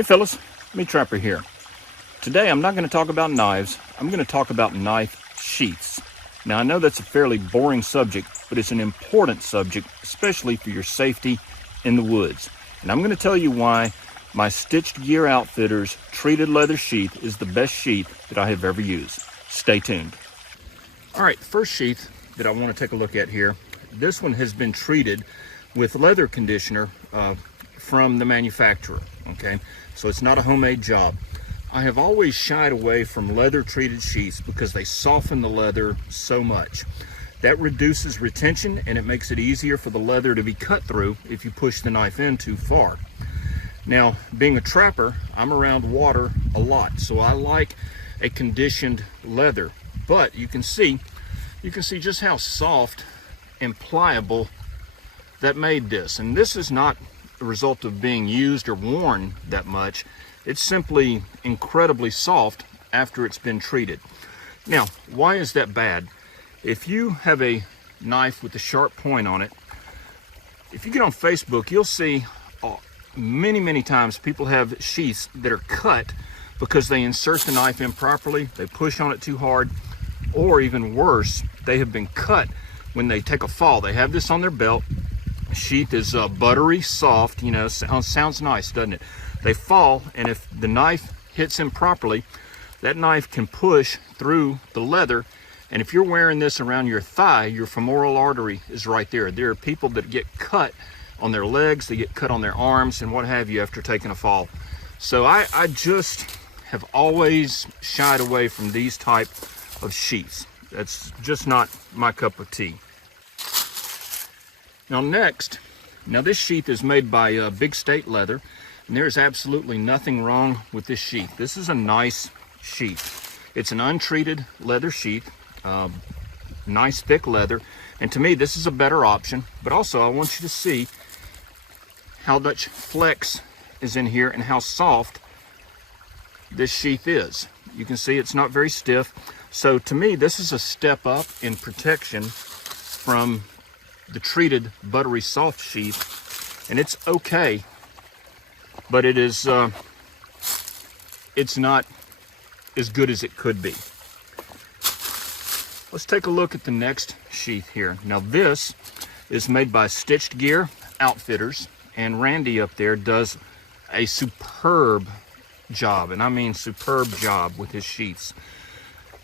Hey fellas, Meat Trapper here. Today I'm not going to talk about knives, I'm going to talk about knife sheaths. Now I know that's a fairly boring subject, but it's an important subject, especially for your safety in the woods. And I'm going to tell you why my Stitched Gear Outfitters treated leather sheath is the best sheath that I have ever used. Stay tuned. Alright, the first sheath that I want to take a look at here, this one has been treated with leather conditioner from the manufacturer, okay? So it's not a homemade job. I have always shied away from leather treated sheaths because they soften the leather so much. That reduces retention and it makes it easier for the leather to be cut through if you push the knife in too far. Now, being a trapper, I'm around water a lot, so I like a conditioned leather. But you can see just how soft and pliable that made this. And this is not the result of being used or worn that much. It's simply incredibly soft after it's been treated. Now, why is that bad? If you have a knife with a sharp point on it, if you get on Facebook, you'll see many times people have sheaths that are cut because they insert the knife improperly, they push on it too hard, or even worse, they have been cut when they take a fall. They have this on their belt. Sheath is buttery soft, you know, sounds nice, doesn't it? They fall, and if the knife hits him properly, that knife can push through the leather. And if you're wearing this around your thigh, your femoral artery is right there. There are people that get cut on their legs, they get cut on their arms and what have you after taking a fall. So I just have always shied away from these type of sheaths. That's just not my cup of tea. Now this sheath is made by Big State Leather, and there's absolutely nothing wrong with this sheath. This is a nice sheath. It's an untreated leather sheath, nice thick leather, and to me this is a better option. But also I want you to see how much flex is in here and how soft this sheath is. You can see it's not very stiff. So to me this is a step up in protection from the treated buttery soft sheath, and it's okay, but it is it's not as good as it could be. Let's take a look at the next sheath here. Now this is made by Stitched Gear Outfitters, and Randy up there does a superb job, and I mean superb job with his sheaths.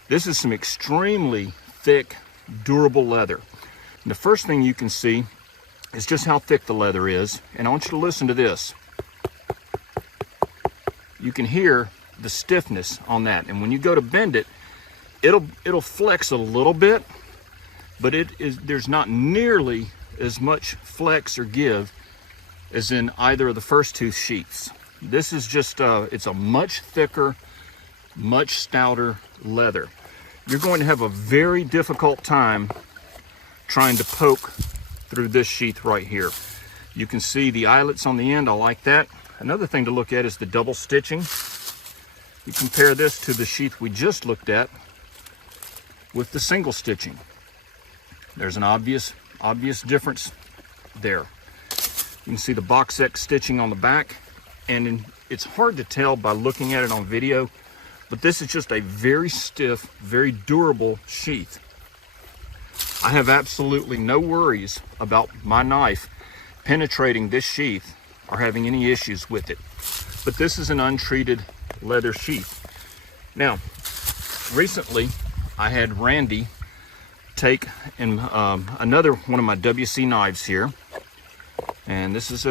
This is some extremely thick, durable leather. And the first thing you can see is just how thick the leather is, and I want you to listen to this. You can hear the stiffness on that, and when you go to bend it, it'll flex a little bit, but there's not nearly as much flex or give as in either of the first two sheaths. This is just it's a much thicker, much stouter leather. You're going to have a very difficult time trying to poke through this sheath right here. You can see the eyelets on the end. I like that. Another thing to look at is the double stitching. You compare this to the sheath we just looked at with the single stitching. There's an obvious difference there. You can see the box X stitching on the back, and it's hard to tell by looking at it on video, but this is just a very stiff, very durable sheath. I have absolutely no worries about my knife penetrating this sheath or having any issues with it. But this is an untreated leather sheath. Now, recently I had Randy take another one of my WC knives here, and this is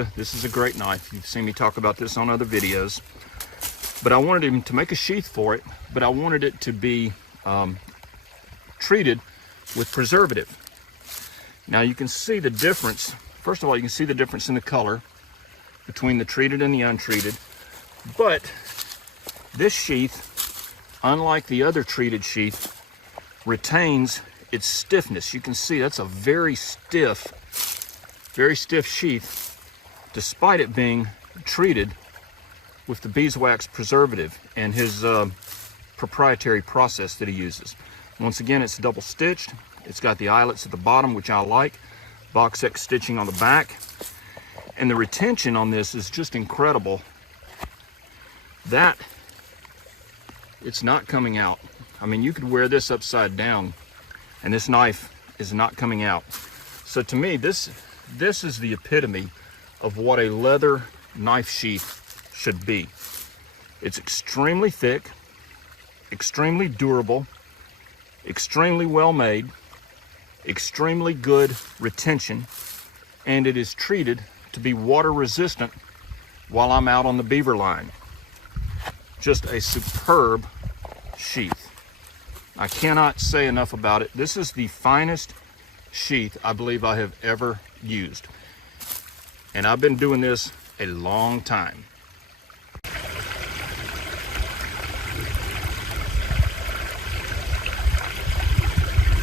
a great knife. You've seen me talk about this on other videos. But I wanted him to make a sheath for it, but I wanted it to be treated with preservative. Now you can see the difference. First of all, you can see the difference in the color between the treated and the untreated. But this sheath, unlike the other treated sheath, retains its stiffness. You can see that's a very stiff sheath, despite it being treated with the beeswax preservative and his proprietary process that he uses. Once again, it's double stitched. It's got the eyelets at the bottom, which I like. Box X stitching on the back. And the retention on this is just incredible. that it's not coming out. I mean, you could wear this upside down and this knife is not coming out. So to me, this is the epitome of what a leather knife sheath should be. It's extremely thick, extremely durable, extremely well made, extremely good retention, and it is treated to be water resistant while I'm out on the beaver line. Just a superb sheath. I cannot say enough about it. This is the finest sheath I believe I have ever used. And I've been doing this a long time.